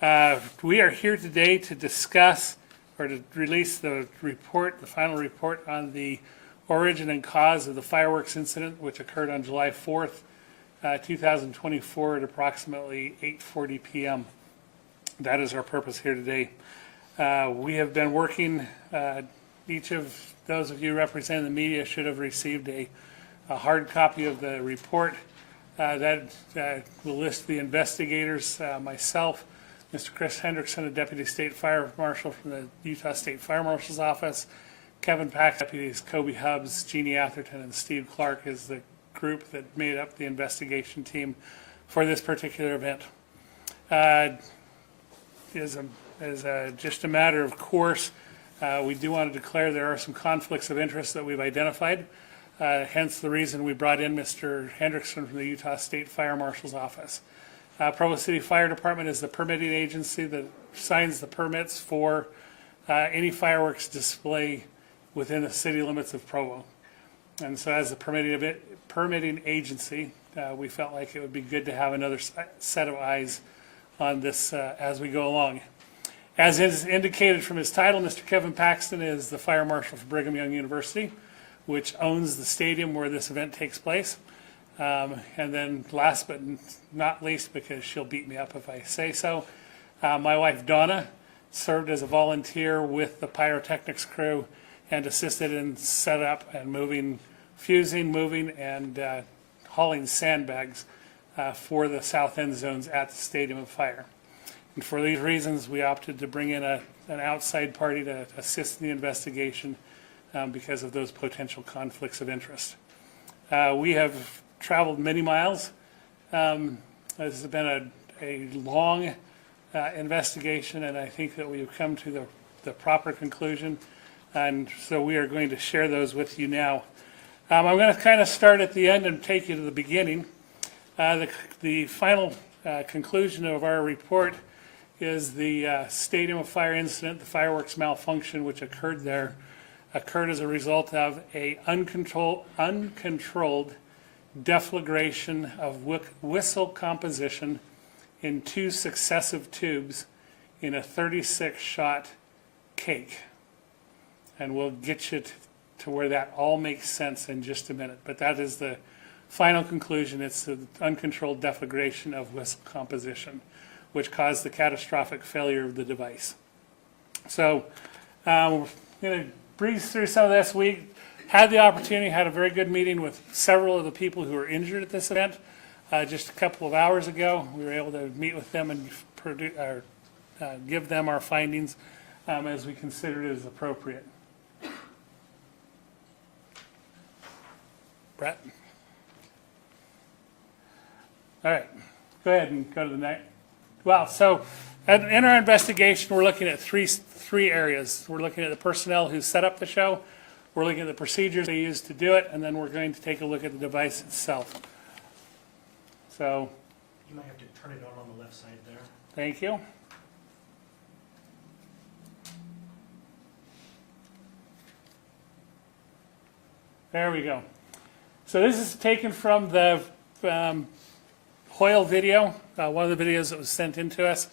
We are here today to discuss or to release the report, the final report on the origin and cause of the fireworks incident which occurred on July 4th, 2024 at approximately 8:40 p.m. That is our purpose here today. We have been working, each of those of you representing the media should have received a hard copy of the report that will list the investigators, myself, Mr. Chris Hendrickson, a Deputy State Fire Marshal from the Utah State Fire Marshal's Office, Kevin Pax, Deputies Kobe Hubbs, Jeannie Atherton, and Steve Clark is the group that made up the investigation team for this particular event. Just a matter of course, we do want to declare there are some conflicts of interest that we've identified, hence the reason we brought in Mr. Hendrickson from the Utah State Fire Marshal's Office. Provo City Fire Department is the permitting agency that signs the permits for any fireworks display within the city limits of Provo. And so as the permitting agency, we felt like it would be good to have another set of eyes on this as we go along. As is indicated from his title, Mr. Kevin Paxton is the Fire Marshal for Brigham Young University, which owns the stadium where this event takes place. And then last but not least, because she'll beat me up if I say so, my wife Donna served as a volunteer with the pyrotechnics crew and assisted in setup and fusing, moving, and hauling sandbags for the south end zones at the Stadium of Fire. And for these reasons, we opted to bring in an outside party to assist in the investigation because of those potential conflicts of interest. We have traveled many miles. This has been a long investigation, and I think that we have come to the proper conclusion, and so we are going to share those with you now. I'm going to kind of start at the end and take you to the beginning. The final conclusion of our report is the Stadium of Fire incident, the fireworks malfunction which occurred there, occurred as a result of a uncontrolled deflagration of whistle composition in 2 successive tubes in a 36-shot cake. And we'll get you to where that all makes sense in just a minute. But that is the final conclusion. It's the uncontrolled deflagration of whistle composition, which caused the catastrophic failure of the device. So we're going to breeze through some of this. We had the opportunity, had a very good meeting with several of the people who were injured at this event just a couple of hours ago. We were able to meet with them and give them our findings as we considered it as appropriate. Brett? All right, go ahead and go to the next. Well, so in our investigation, we're looking at three areas. We're looking at the personnel who set up the show, we're looking at the procedures they used to do it, and then we're going to take a look at the device itself. So, you might have to turn it on the left side there. Thank you. There we go. So this is taken from the Hoyle video, one of the videos that was sent in to us.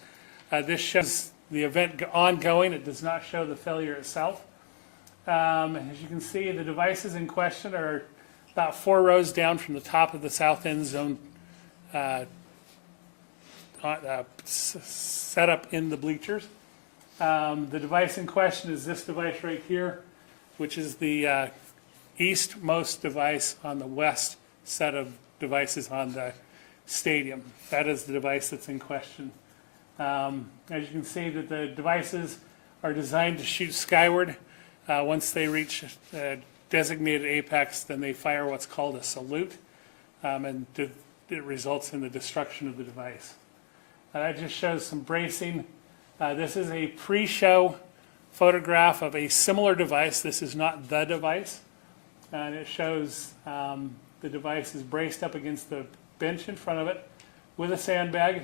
This shows the event ongoing. It does not show the failure itself. As you can see, the devices in question are about 4 rows down from the top of the south end zone set up in the bleachers. The device in question is this device right here, which is the eastmost device on the west set of devices on the stadium. That is the device that's in question. As you can see, that the devices are designed to shoot skyward. Once they reach a designated apex, then they fire what's called a salute, and it results in the destruction of the device. That just shows some bracing. This is a pre-show photograph of a similar device. This is not the device. And it shows the device is braced up against the bench in front of it with a sandbag.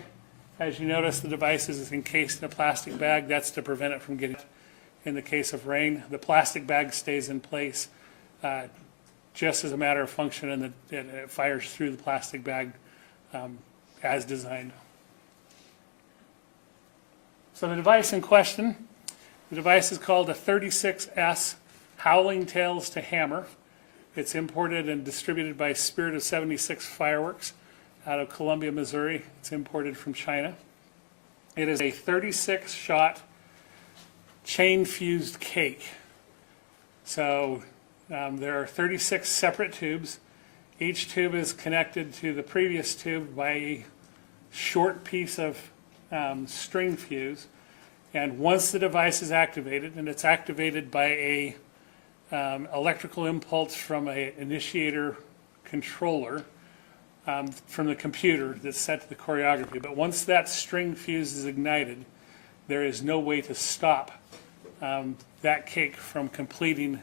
As you notice, the device is encased in a plastic bag. That's to prevent it from getting in the case of rain. The plastic bag stays in place just as a matter of function, and it fires through the plastic bag as designed. So the device in question, the device is called a 36S Howling Tails to Hammer. It's imported and distributed by Spirit of 76 Fireworks out of Columbia, Missouri. It's imported from China. It is a 36-shot chain-fused cake. So there are 36 separate tubes. Each tube is connected to the previous tube by a short piece of string fuse. And once the device is activated, and it's activated by a electrical impulse from an initiator controller from the computer that's set to the choreography. But once that string fuse is ignited, there is no way to stop that cake from completing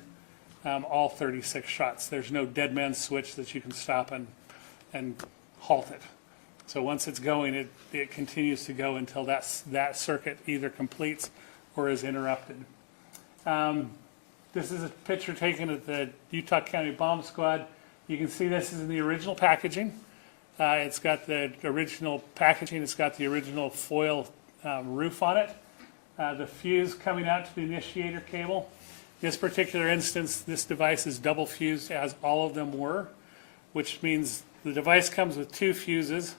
all 36 shots. There's no dead man switch that you can stop and halt it. So once it's going, it continues to go until that circuit either completes or is interrupted. This is a picture taken at the Utah County Bomb Squad. You can see this is in the original packaging. It's got the original packaging. It's got the original foil roof on it. The fuse coming out to the initiator cable. In this particular instance, this device is double fused, as all of them were, which means the device comes with 2 fuses.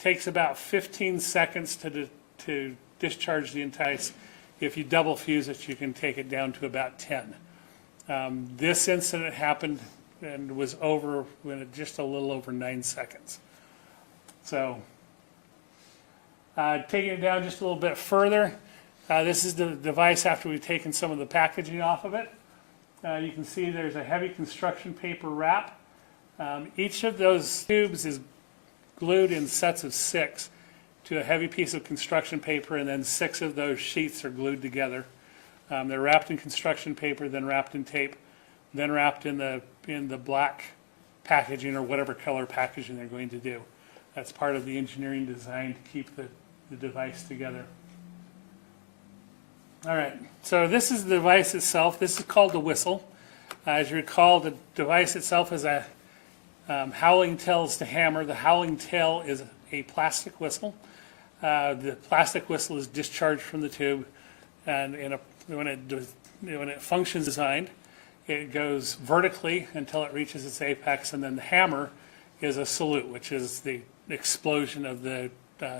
Takes about 15 seconds to discharge the device. If you double fuse it, you can take it down to about 10. This incident happened and was over in just a little over 9 seconds. So taking it down just a little bit further, this is the device after we've taken some of the packaging off of it. You can see there's a heavy construction paper wrap. Each of those tubes is glued in sets of 6 to a heavy piece of construction paper, and then 6 of those sheets are glued together. They're wrapped in construction paper, then wrapped in tape, then wrapped in the black packaging or whatever color packaging they're going to do. That's part of the engineering design to keep the device together. All right, so this is the device itself. This is called the whistle. As you recall, the device itself is a howling tails to hammer. The howling tail is a plastic whistle. The plastic whistle is discharged from the tube, and when it functions designed, it goes vertically until it reaches its apex, and then the hammer is a salute, which is the explosion of the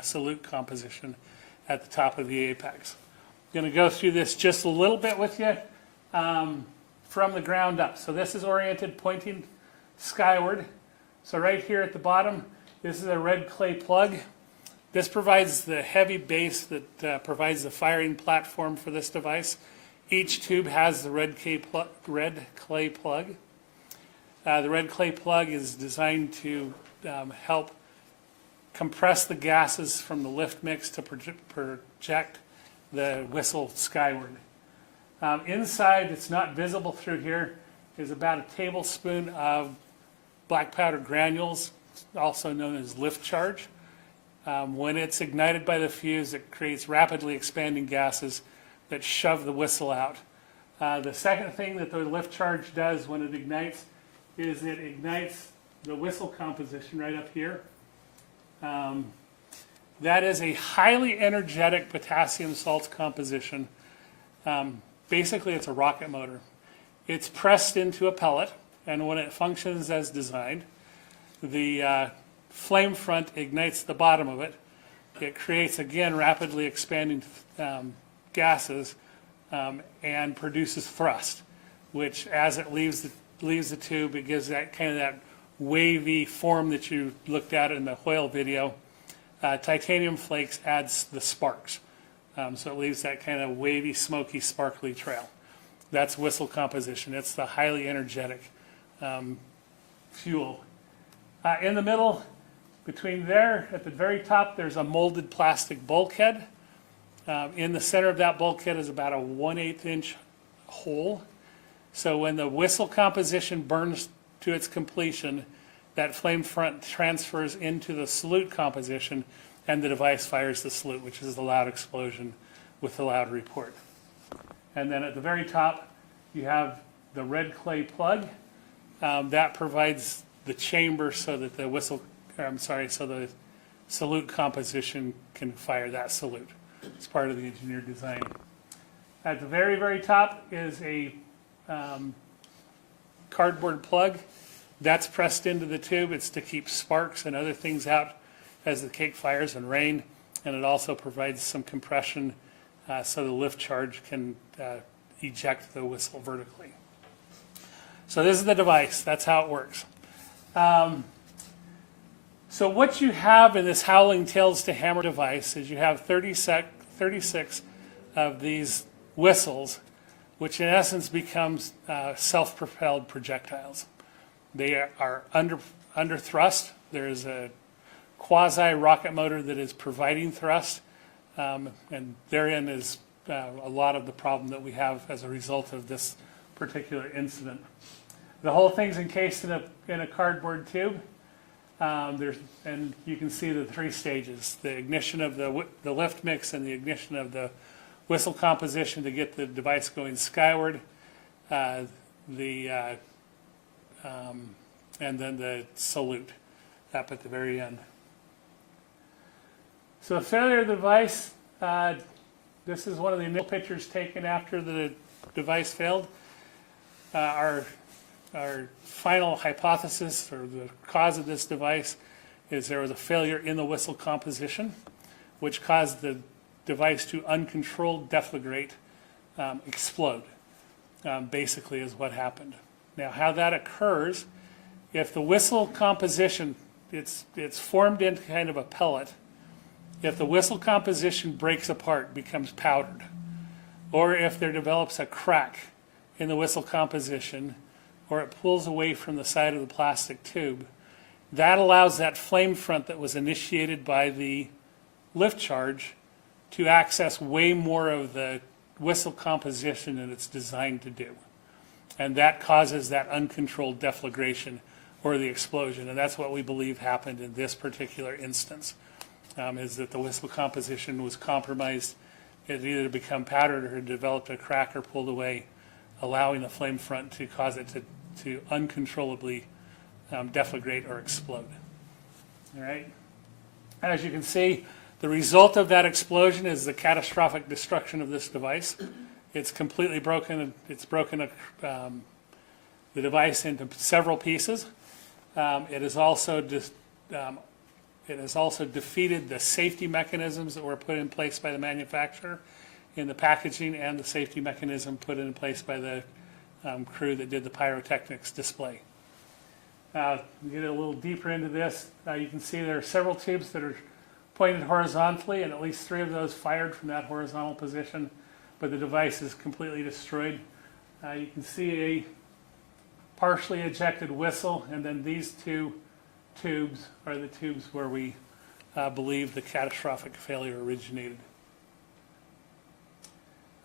salute composition at the top of the apex. I'm going to go through this just a little bit with you from the ground up. So this is oriented pointing skyward. So right here at the bottom, this is a red clay plug. This provides the heavy base that provides the firing platform for this device. Each tube has the red clay plug. The red clay plug is designed to help compress the gases from the lift mix to project the whistle skyward. Inside, it's not visible through here, is about a tablespoon of black powder granules, also known as lift charge. When it's ignited by the fuse, it creates rapidly expanding gases that shove the whistle out. The second thing that the lift charge does when it ignites is it ignites the whistle composition right up here. That is a highly energetic potassium salts composition. Basically, it's a rocket motor. It's pressed into a pellet, and when it functions as designed, the flame front ignites the bottom of it. It creates, again, rapidly expanding gases and produces thrust, which, as it leaves the tube, it gives that kind of that wavy form that you looked at in the Hoyle video. Titanium flakes adds the sparks. So it leaves that kind of wavy, smoky, sparkly trail. That's whistle composition. It's the highly energetic fuel. In the middle, between there, at the very top, there's a molded plastic bulkhead. In the center of that bulkhead is about a 1/8 inch hole. So when the whistle composition burns to its completion, that flame front transfers into the salute composition, and the device fires the salute, which is the loud explosion with the loud report. And then at the very top, you have the red clay plug. That provides the chamber so that the salute composition can fire that salute. as part of the engineered design. At the very, very top is a cardboard plug. That's pressed into the tube. It's to keep sparks and other things out as the cake fires and rain. And it also provides some compression so the lift charge can eject the whistle vertically. So this is the device. That's how it works. So what you have in this Howling Tails to Hammer device is you have 36 of these whistles, which in essence becomes self-propelled projectiles. They are under thrust. There is a quasi rocket motor that is providing thrust, and therein is a lot of the problem that we have as a result of this particular incident. The whole thing's encased in a cardboard tube. And you can see the 3 stages: the ignition of the lift mix and the ignition of the whistle composition to get the device going skyward, and then the salute up at the very end. So a failure of the device, this is one of the initial pictures taken after the device failed. Our final hypothesis, or the cause of this device, is there was a failure in the whistle composition, which caused the device to uncontrolled deflagrate, explode, basically is what happened. Now how that occurs, if the whistle composition, it's formed into kind of a pellet. If the whistle composition breaks apart, becomes powdered, or if there develops a crack in the whistle composition, or it pulls away from the side of the plastic tube, that allows that flame front that was initiated by the lift charge to access way more of the whistle composition than it's designed to do. And that causes that uncontrolled deflagration or the explosion. And that's what we believe happened in this particular instance, is that the whistle composition was compromised. It had either become powdered or had developed a crack or pulled away, allowing the flame front to cause it to uncontrollably deflagrate or explode. All right. As you can see, the result of that explosion is the catastrophic destruction of this device. It's completely broken. It's broken the device into several pieces. It has also defeated the safety mechanisms that were put in place by the manufacturer in the packaging, and the safety mechanism put in place by the crew that did the pyrotechnics display. We get a little deeper into this. You can see there are several tubes that are pointed horizontally, and at least 3 of those fired from that horizontal position, but the device is completely destroyed. You can see a partially ejected whistle, and then these 2 tubes are the tubes where we believe the catastrophic failure originated.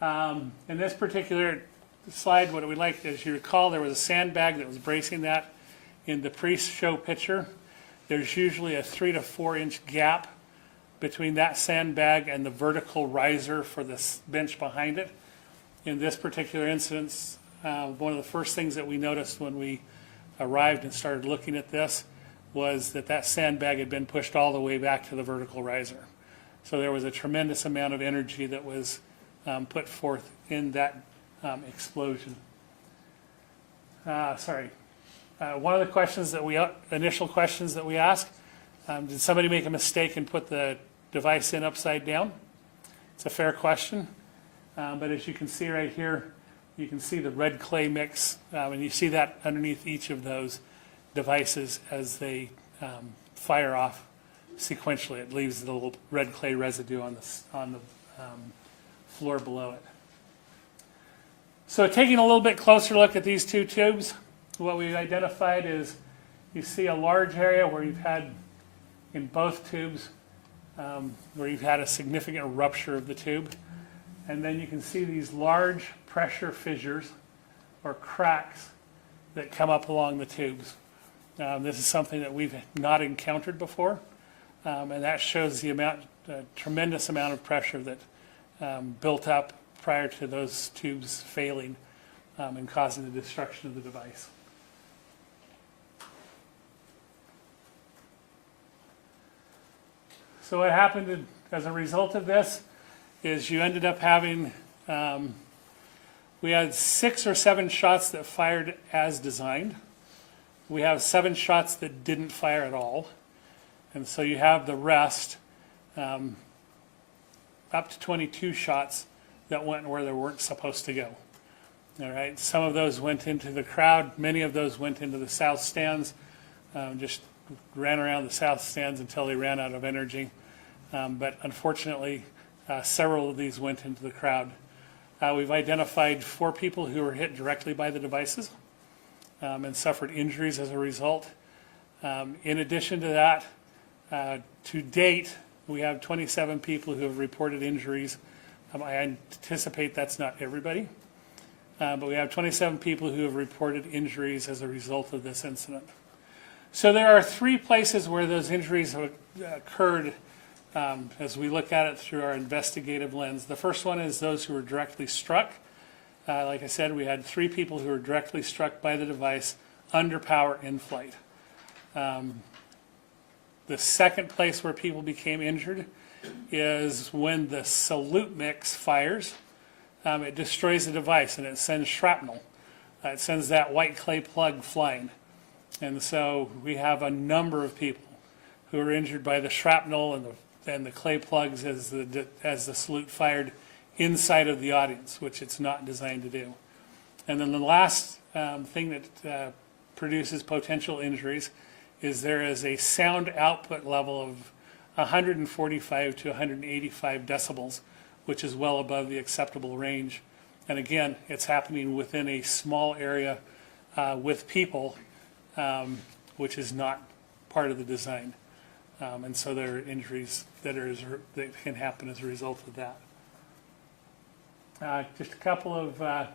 In this particular slide, what we like, as you recall, there was a sandbag that was bracing that in the pre-show picture. There's usually a 3 to 4 inch gap between that sandbag and the vertical riser for the bench behind it. In this particular instance, one of the first things that we noticed when we arrived and started looking at this was that sandbag had been pushed all the way back to the vertical riser. So there was a tremendous amount of energy that was put forth in that explosion. One of the questions that initial questions that we asked, did somebody make a mistake and put the device in upside down? It's a fair question, but as you can see right here, you can see the red clay mix, and you see that underneath each of those devices as they fire off sequentially. It leaves the little red clay residue on the floor below it. So taking a little bit closer look at these 2 tubes, what we've identified is you see a large area where you've had, in both tubes, where you've had a significant rupture of the tube. And then you can see these large pressure fissures or cracks that come up along the tubes. This is something that we've not encountered before, and that shows the tremendous amount of pressure that built up prior to those tubes failing and causing the destruction of the device. So what happened as a result of this is you ended up having, we had 6 or 7 shots that fired as designed. We have 7 shots that didn't fire at all. And so you have the rest, up to 22 shots that went where they weren't supposed to go. All right, some of those went into the crowd. Many of those went into the south stands, just ran around the south stands until they ran out of energy. But unfortunately, several of these went into the crowd. We've identified 4 people who were hit directly by the devices and suffered injuries as a result. In addition to that, to date, we have 27 people who have reported injuries. I anticipate that's not everybody, but we have 27 people who have reported injuries as a result of this incident. So there are 3 places where those injuries have occurred as we look at it through our investigative lens. The first one is those who were directly struck. Like I said, we had 3 people who were directly struck by the device under power in flight. The second place where people became injured is when the salute mix fires. It destroys the device and it sends shrapnel. It sends that white clay plug flying. And so we have a number of people who are injured by the shrapnel and the clay plugs as the salute fired inside of the audience, which it's not designed to do. And then the last thing that produces potential injuries is there is a sound output level of 145 to 185 decibels, which is well above the acceptable range. And again, it's happening within a small area with people, which is not part of the design. And so there are injuries that can happen as a result of that. Just a couple of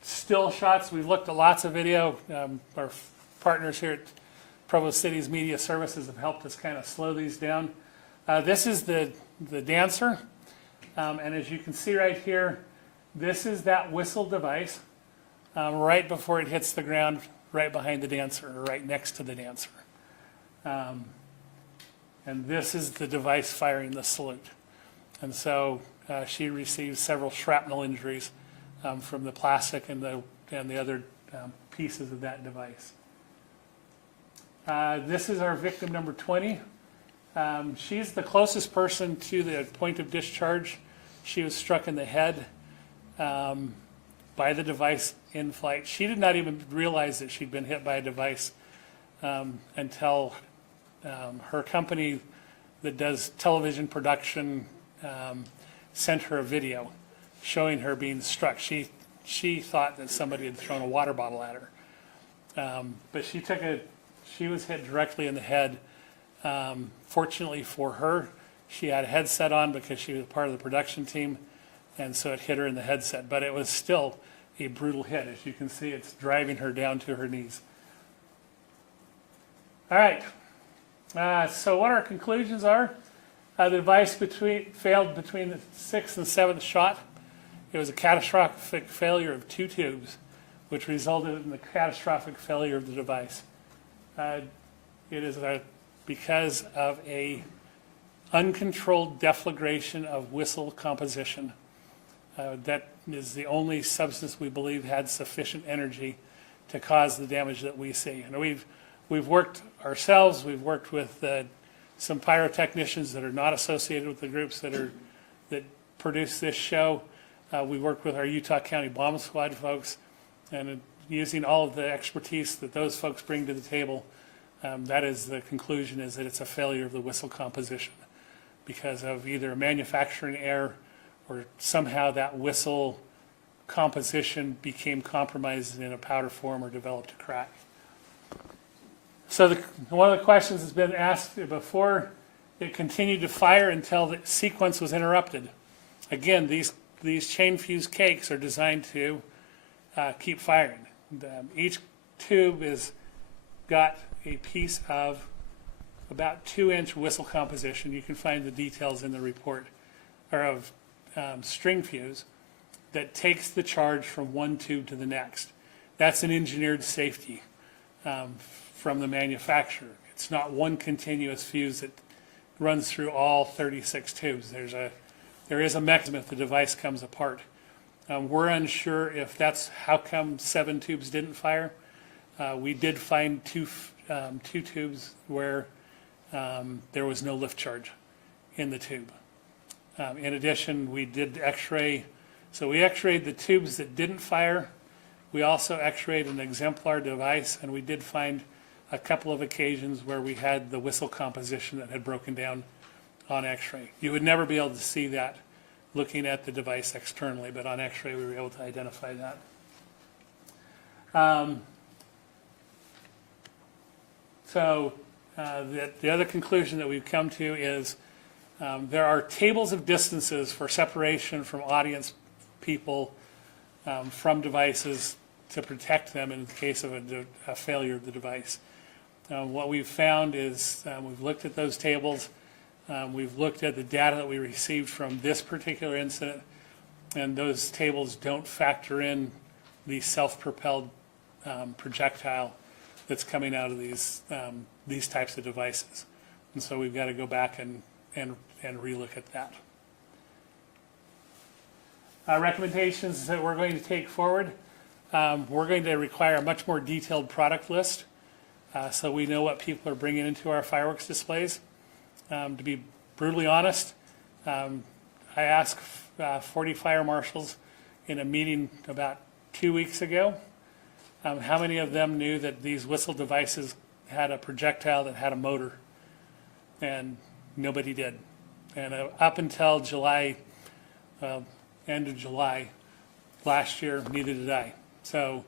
still shots. We've looked at lots of video. Our partners here at Provo City's Media Services have helped us kind of slow these down. This is the dancer. And as you can see right here, this is that whistle device right before it hits the ground, right behind the dancer, or right next to the dancer. And this is the device firing the salute. And so she received several shrapnel injuries from the plastic and the other pieces of that device. This is our victim number 20. She's the closest person to the point of discharge. She was struck in the head by the device in flight. She did not even realize that she'd been hit by a device until her company that does television production sent her a video showing her being struck. She thought that somebody had thrown a water bottle at her. But she was hit directly in the head. Fortunately for her, she had a headset on because she was part of the production team, and so it hit her in the headset. But it was still a brutal hit. As you can see, it's driving her down to her knees. All right. So what our conclusions are, the device failed between the 6th and 7th shot. It was a catastrophic failure of 2 tubes, which resulted in the catastrophic failure of the device. It is because of a uncontrolled deflagration of whistle composition. That is the only substance we believe had sufficient energy to cause the damage that we see. And we've worked ourselves. We've worked with some pyrotechnicians that are not associated with the groups that produce this show. We worked with our Utah County Bomb Squad folks, and using all of the expertise that those folks bring to the table, that is the conclusion, is that it's a failure of the whistle composition because of either a manufacturing error or somehow that whistle composition became compromised in a powder form or developed a crack. So one of the questions has been asked before, it continued to fire until the sequence was interrupted. Again, these chain fuse cakes are designed to keep firing. Each tube is got a piece of about 2-inch whistle composition. You can find the details in the report, or of string fuse that takes the charge from one tube to the next. That's an engineered safety from the manufacturer. It's not one continuous fuse that runs through all 36 tubes. There's there is a mechanism if the device comes apart. We're unsure if that's how come 7 tubes didn't fire. We did find two tubes where there was no lift charge in the tube. In addition, we did x-ray. So we x-rayed the tubes that didn't fire. We also x-rayed an exemplar device, and we did find a couple of occasions where we had the whistle composition that had broken down on x-ray. You would never be able to see that looking at the device externally, but on x-ray we were able to identify that. The other conclusion that we've come to is there are tables of distances for separation from audience people from devices to protect them in the case of a failure of the device. What we've found is we've looked at those tables, we've looked at the data that we received from this particular incident, and those tables don't factor in the self-propelled projectile that's coming out of these types of devices. And so we've got to go back and relook at that. Recommendations that we're going to take forward. We're going to require a much more detailed product list so we know what people are bringing into our fireworks displays. To be brutally honest, I asked 40 fire marshals in a meeting about 2 weeks ago how many of them knew that these whistle devices had a projectile that had a motor, and nobody did. And up until July, end of July last year, neither did I. So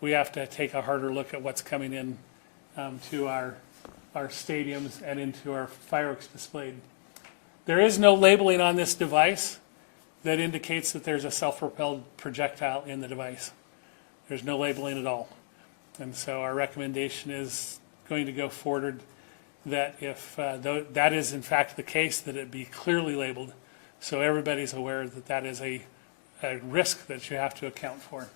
we have to take a harder look at what's coming in to our stadiums and into our fireworks displayed. There is no labeling on this device that indicates that there's a self-propelled projectile in the device. There's no labeling at all. And so our recommendation is going to go forward that if that is in fact the case, that it be clearly labeled so everybody's aware that that is a risk that you have to account for.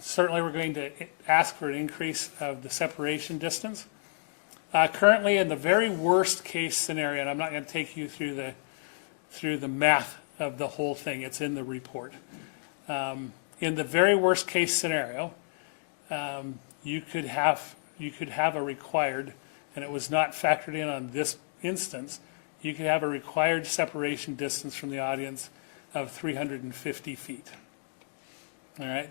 Certainly we're going to ask for an increase of the separation distance. Currently in the very worst case scenario, and I'm not going to take you through the math of the whole thing, it's in the report. In the very worst case scenario, you could have a required, and it was not factored in on this instance, you could have a required separation distance from the audience of 350 feet. All right,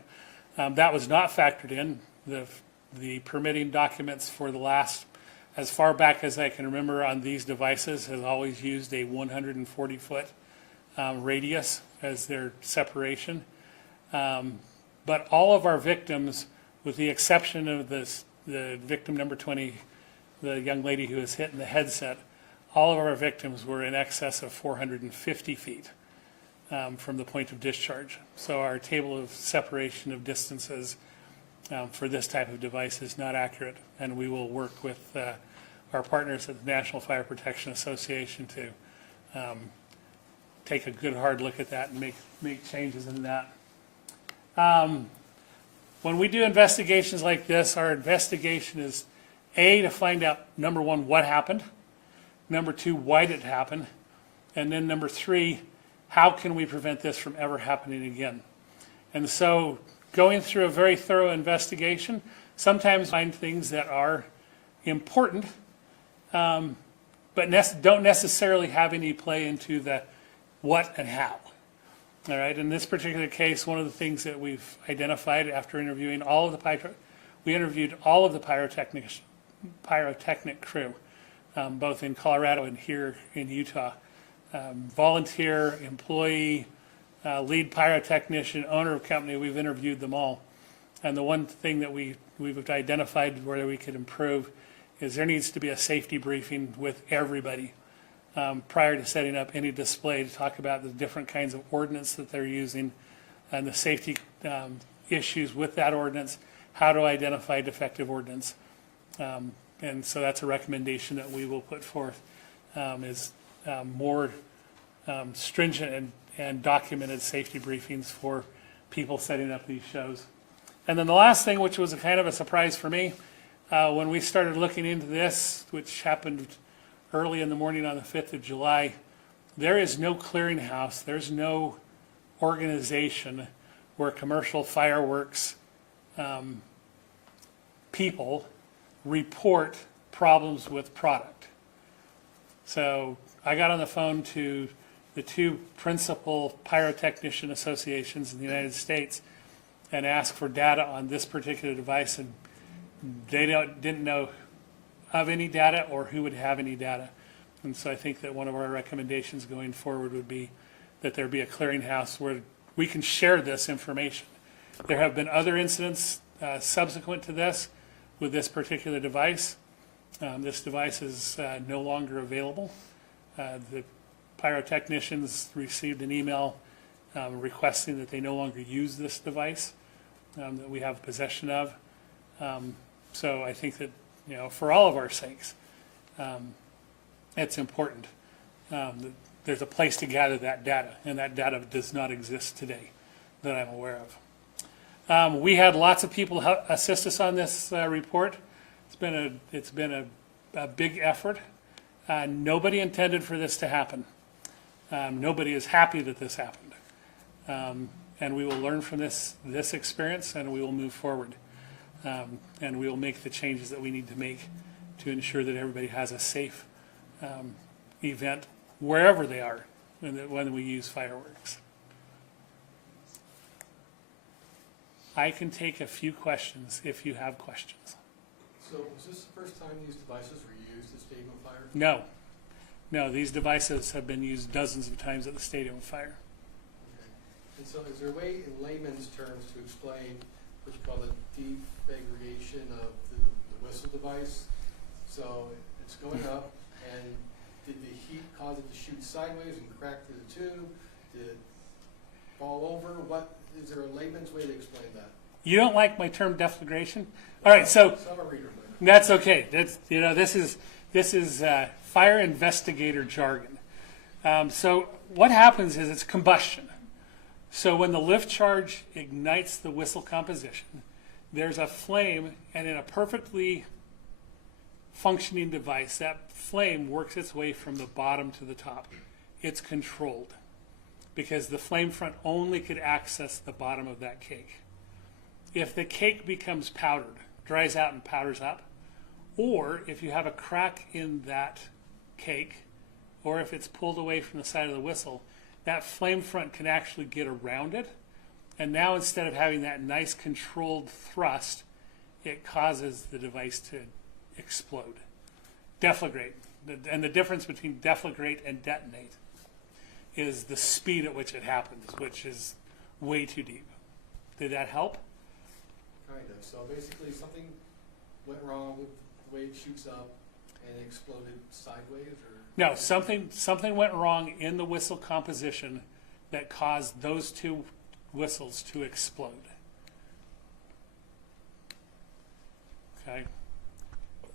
that was not factored in. The permitting documents for the last, as far back as I can remember on these devices, has always used a 140-foot radius as their separation. But all of our victims, with the exception of the victim number 20, the young lady who was hit in the headset, all of our victims were in excess of 450 feet from the point of discharge. So our table of separation of distances for this type of device is not accurate, and we will work with our partners at the National Fire Protection Association to take a good hard look at that and make changes in that. When we do investigations like this, our investigation is A, to find out, number one, what happened, number two, why did it happen, and then number three, how can we prevent this from ever happening again? And so going through a very thorough investigation, sometimes find things that are important, but don't necessarily have any play into the what and how. All right, in this particular case, one of the things that we've identified after interviewing all of the we interviewed all of the pyrotechnic crew, both in Colorado and here in Utah. Volunteer, employee, lead pyrotechnician, owner of company, we've interviewed them all. And the one thing that we've identified where we could improve is there needs to be a safety briefing with everybody prior to setting up any display to talk about the different kinds of ordnance that they're using and the safety issues with that ordnance, how to identify defective ordnance. And so that's a recommendation that we will put forth is more stringent and documented safety briefings for people setting up these shows. And then the last thing, which was a kind of a surprise for me, when we started looking into this, which happened early in the morning on the 5th of July, there is no clearinghouse, there's no organization where commercial fireworks people report problems with product. So I got on the phone to the two principal pyrotechnician associations in the United States and asked for data on this particular device, and they didn't know of any data or who would have any data. And so I think that one of our recommendations going forward would be that there be a clearinghouse where we can share this information. There have been other incidents subsequent to this with this particular device. This device is no longer available. The pyrotechnicians received an email requesting that they no longer use this device that we have possession of. So I think that, you know, for all of our sakes, it's important that there's a place to gather that data, and that data does not exist today that I'm aware of. We had lots of people assist us on this report. It's been a big effort. Nobody intended for this to happen. Nobody is happy that this happened. And we will learn from this experience, and we will move forward. And we will make the changes that we need to make to ensure that everybody has a safe event wherever they are when we use fireworks. I can take a few questions if you have questions. So was this the first time these devices were used at Stadium of Fire? No. No, these devices have been used dozens of times at the Stadium of Fire. Okay. And so is there a way in layman's terms to explain what you call the defibrilation of the whistle device? So it's going up, and did the heat cause it to shoot sideways and crack through the tube? Did it fall over? What is there a layman's way to explain that? You don't like my term deflagration? All right, so Some are reader, but that's okay. That's, you know, this is fire investigator jargon. So what happens is it's combustion. So when the lift charge ignites the whistle composition, there's a flame, and in a perfectly functioning device, that flame works its way from the bottom to the top. It's controlled because the flame front only could access the bottom of that cake. If the cake becomes powdered, dries out and powders up, or if you have a crack in that cake, or if it's pulled away from the side of the whistle, that flame front can actually get around it. And now instead of having that nice controlled thrust, it causes the device to explode. Deflagrate. And the difference between deflagrate and detonate is the speed at which it happens, which is way too deep. Did that help? kind of. So basically something went wrong with the way it shoots up and it exploded sideways, or? No, something went wrong in the whistle composition that caused those two whistles to explode. Okay.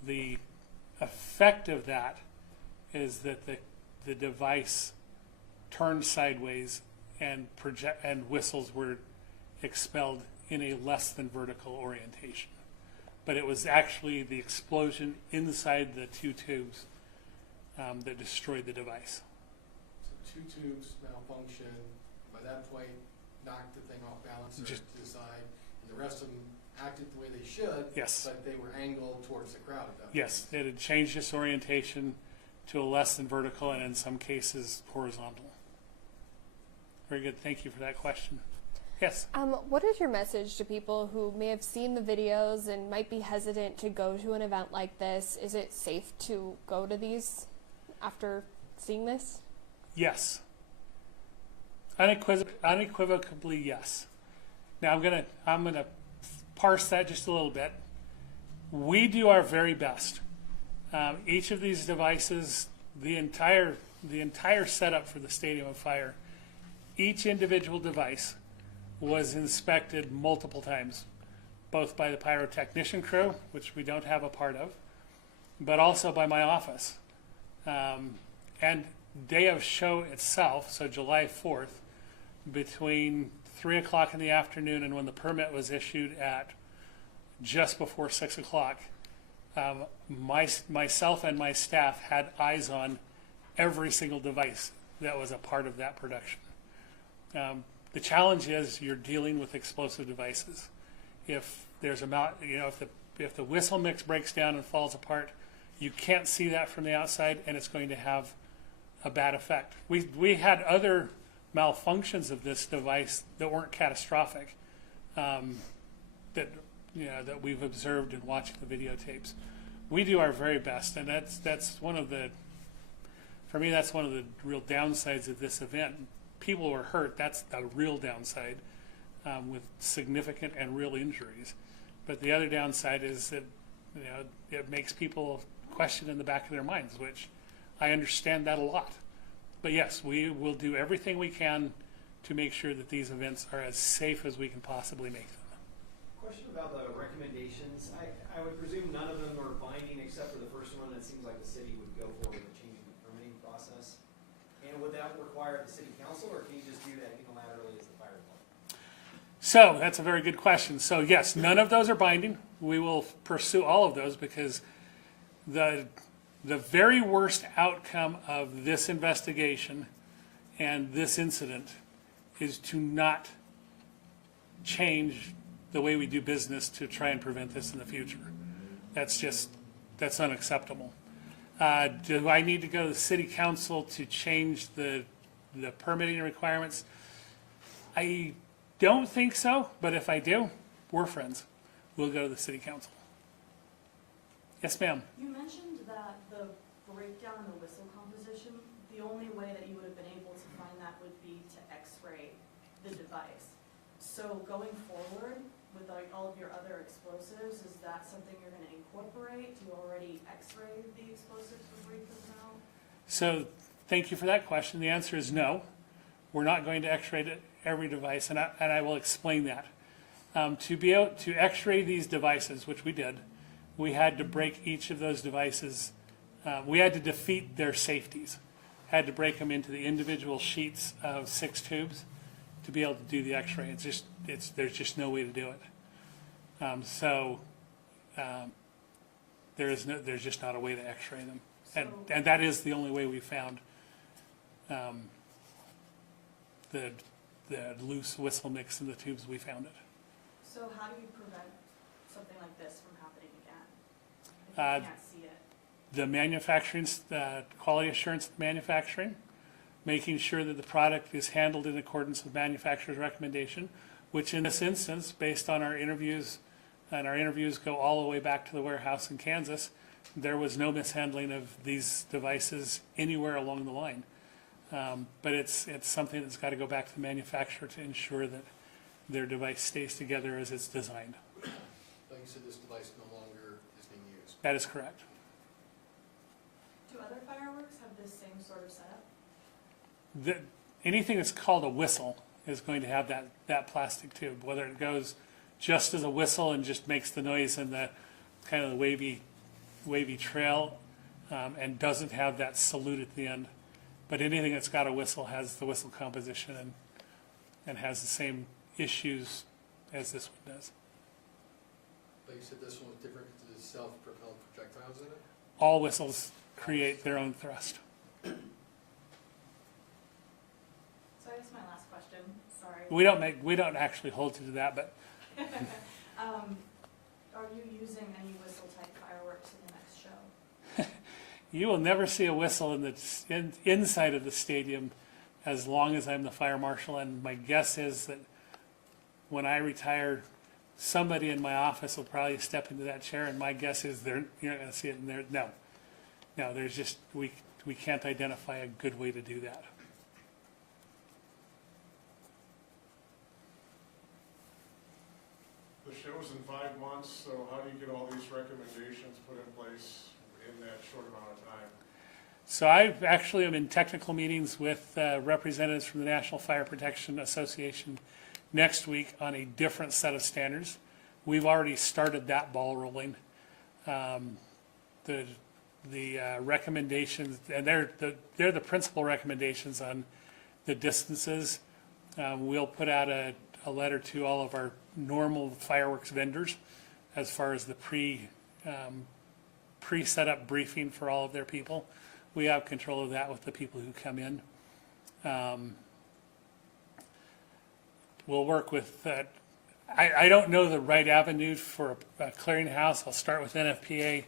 The effect of that is that the device turned sideways and whistles were expelled in a less than vertical orientation. But it was actually the explosion inside the two tubes that destroyed the device. So two tubes malfunction, by that point knocked the thing off balance or Just- to the side, and the rest of them acted the way they should, Yes. but they were angled towards the crowd at that point. Yes, it had changed its orientation to a less than vertical and in some cases horizontal. Very good. Thank you for that question. Yes. What is your message to people who may have seen the videos and might be hesitant to go to an event like this? Is it safe to go to these after seeing this? Yes. Unequivocally, yes. Now I'm gonna parse that just a little bit. We do our very best. Each of these devices, the entire setup for the Stadium of Fire, each individual device was inspected multiple times, both by the pyrotechnician crew, which we don't have a part of, but also by my office. And day of show itself, so July 4th, between 3 o'clock in the afternoon and when the permit was issued at just before 6 o'clock, myself and my staff had eyes on every single device that was a part of that production. The challenge is you're dealing with explosive devices. If there's if the whistle mix breaks down and falls apart, you can't see that from the outside, and it's going to have a bad effect. We had other malfunctions of this device that weren't catastrophic, that we've observed in watching the videotapes. We do our very best, and that's one of the, for me, that's one of the real downsides of this event. People were hurt. That's the real downside, with significant and real injuries. But the other downside is that it makes people question in the back of their minds, which I understand that a lot. But yes, we will do everything we can to make sure that these events are as safe as we can possibly make them. Question about the recommendations. I would presume none of them are binding except for the first one. It seems like the city would go forward with changing the permitting process. And would that require the city council, or can you just do that unilaterally as the fire department? So that's a very good question. So yes, none of those are binding. We will pursue all of those because the very worst outcome of this investigation and this incident is to not change the way we do business to try and prevent this in the future. That's unacceptable. Do I need to go to the city council to change the permitting requirements? I don't think so, but if I do, we're friends. We'll go to the city council. Yes, ma'am. You mentioned that the breakdown in the whistle composition, the only way that you would have been able to find that would be to x-ray the device. So going forward with like all of your other explosives, is that something you're going to incorporate? Do you already x-ray the explosives before you put them out? So thank you for that question. The answer is no. We're not going to x-ray every device, and I will explain that. To be able to x-ray these devices, which we did, we had to break each of those devices. We had to defeat their safeties. Had to break them into the individual sheets of 6 tubes to be able to do the x-ray. There's just no way to do it. There's just not a way to x-ray them. And that is the only way we found the loose whistle mix in the tubes. We found it. So how do you prevent something like this from happening again? If you can't see it. The manufacturing, quality assurance of manufacturing, making sure that the product is handled in accordance with manufacturer's recommendation, which in this instance, based on our interviews, and our interviews go all the way back to the warehouse in Kansas, there was no mishandling of these devices anywhere along the line. But it's something that's got to go back to the manufacturer to ensure that their device stays together as it's designed. Like you said, this device no longer is being used. That is correct. Do other fireworks have this same sort of setup? Anything that's called a whistle is going to have that plastic tube, whether it goes just as a whistle and just makes the noise and the kind of the wavy trail, and doesn't have that salute at the end. But anything that's got a whistle has the whistle composition and has the same issues as this one does. Like you said, this one was different because it has self-propelled projectiles in it? All whistles create their own thrust. So I guess my last question, sorry. We don't actually hold to that, but Are you using any whistle type fireworks in the next show? you will never see a whistle inside of the stadium as long as I'm the fire marshal. And my guess is that when I retire, somebody in my office will probably step into that chair, and my guess is you're not going to see it in there. No, there's just, we can't identify a good way to do that. The show's in 5 months, so how do you get all these recommendations put in place in that short amount of time? So I actually am in technical meetings with representatives from the National Fire Protection Association next week on a different set of standards. We've already started that ball rolling. The recommendations, and they're the principal recommendations on the distances. We'll put out a letter to all of our normal fireworks vendors as far as the pre-set up briefing for all of their people. We have control of that with the people who come in. We'll work with that. I don't know the right avenue for a clearinghouse. I'll start with NFPA.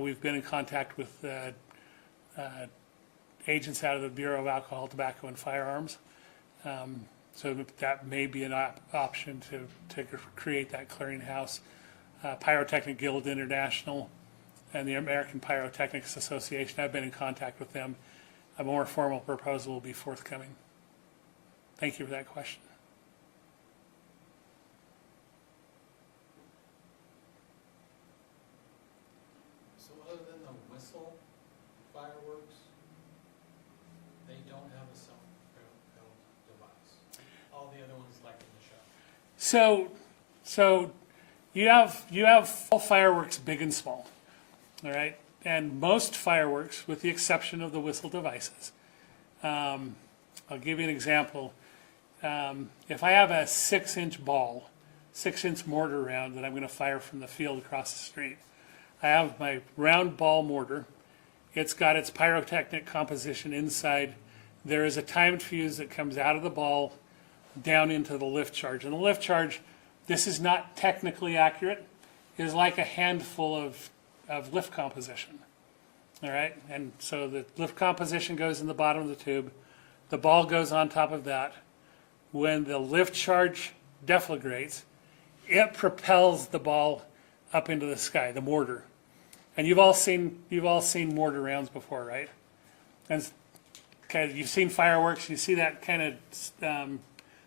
We've been in contact with agents out of the Bureau of Alcohol, Tobacco, and Firearms. So that may be an option to create that clearinghouse. Pyrotechnic Guild International and the American Pyrotechnics Association, I've been in contact with them. A more formal proposal will be forthcoming. Thank you for that question. So other than the whistle fireworks, they don't have a self-propelled device. All the other ones like in the show. So you have all fireworks, big and small, all right? And most fireworks, with the exception of the whistle devices, I'll give you an example. If I have a 6-inch ball, 6-inch mortar round that I'm going to fire from the field across the street, I have my round ball mortar. It's got its pyrotechnic composition inside. There is a timed fuse that comes out of the ball down into the lift charge. And the lift charge, this is not technically accurate, is like a handful of lift composition. All right, and so the lift composition goes in the bottom of the tube. The ball goes on top of that. When the lift charge deflagrates, it propels the ball up into the sky, the mortar. And you've all seen mortar rounds before, right? And okay, you've seen fireworks. You see that kind of.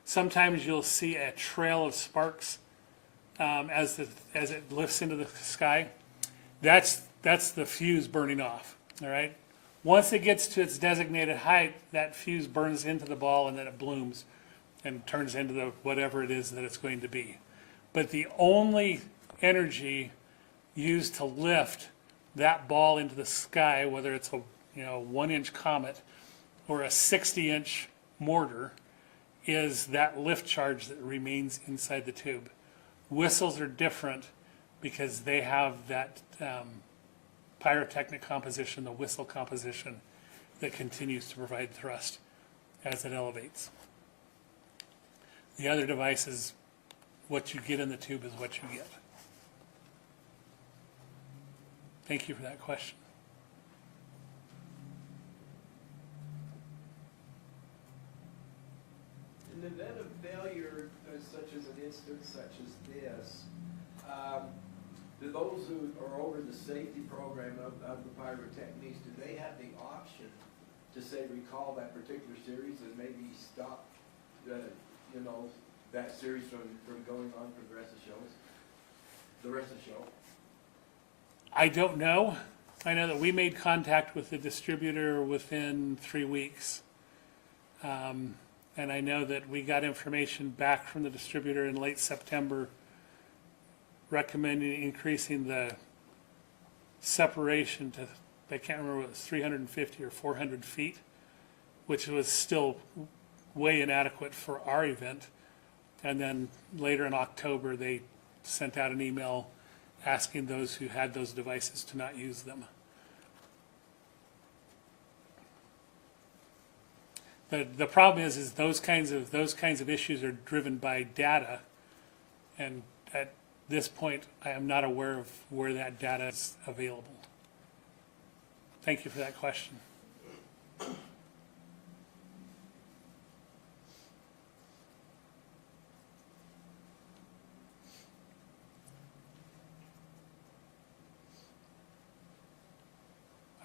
Sometimes you'll see a trail of sparks as it lifts into the sky. That's the fuse burning off. All right. Once it gets to its designated height, that fuse burns into the ball and then it blooms and turns into whatever it is that it's going to be. But the only energy used to lift that ball into the sky, whether it's a 1-inch comet or a 60-inch mortar, is that lift charge that remains inside the tube. Whistles are different because they have that pyrotechnic composition, the whistle composition, that continues to provide thrust as it elevates. The other devices, what you get in the tube is what you get. Thank you for that question. In the event of failure, such as an instance such as this, do those who are over the safety program of the pyrotechnics, do they have the option to say recall that particular series and maybe stop that series from going on for the rest of the show? I don't know. I know that we made contact with the distributor within 3 weeks. And I know that we got information back from the distributor in late September recommending increasing the separation to, I can't remember what it was, 350 or 400 feet, which was still way inadequate for our event. And then later in October, they sent out an email asking those who had those devices to not use them. The problem is those kinds of issues are driven by data, and at this point, I am not aware of where that data is available. Thank you for that question.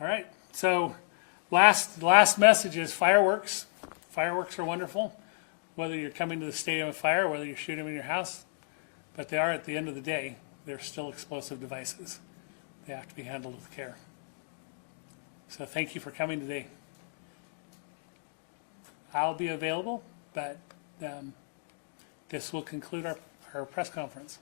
All right, so last message is fireworks. Fireworks are wonderful, whether you're coming to the Stadium of Fire, whether you're shooting them in your house, but they are, at the end of the day, they're still explosive devices. They have to be handled with care. So thank you for coming today. I'll be available, but this will conclude our press conference.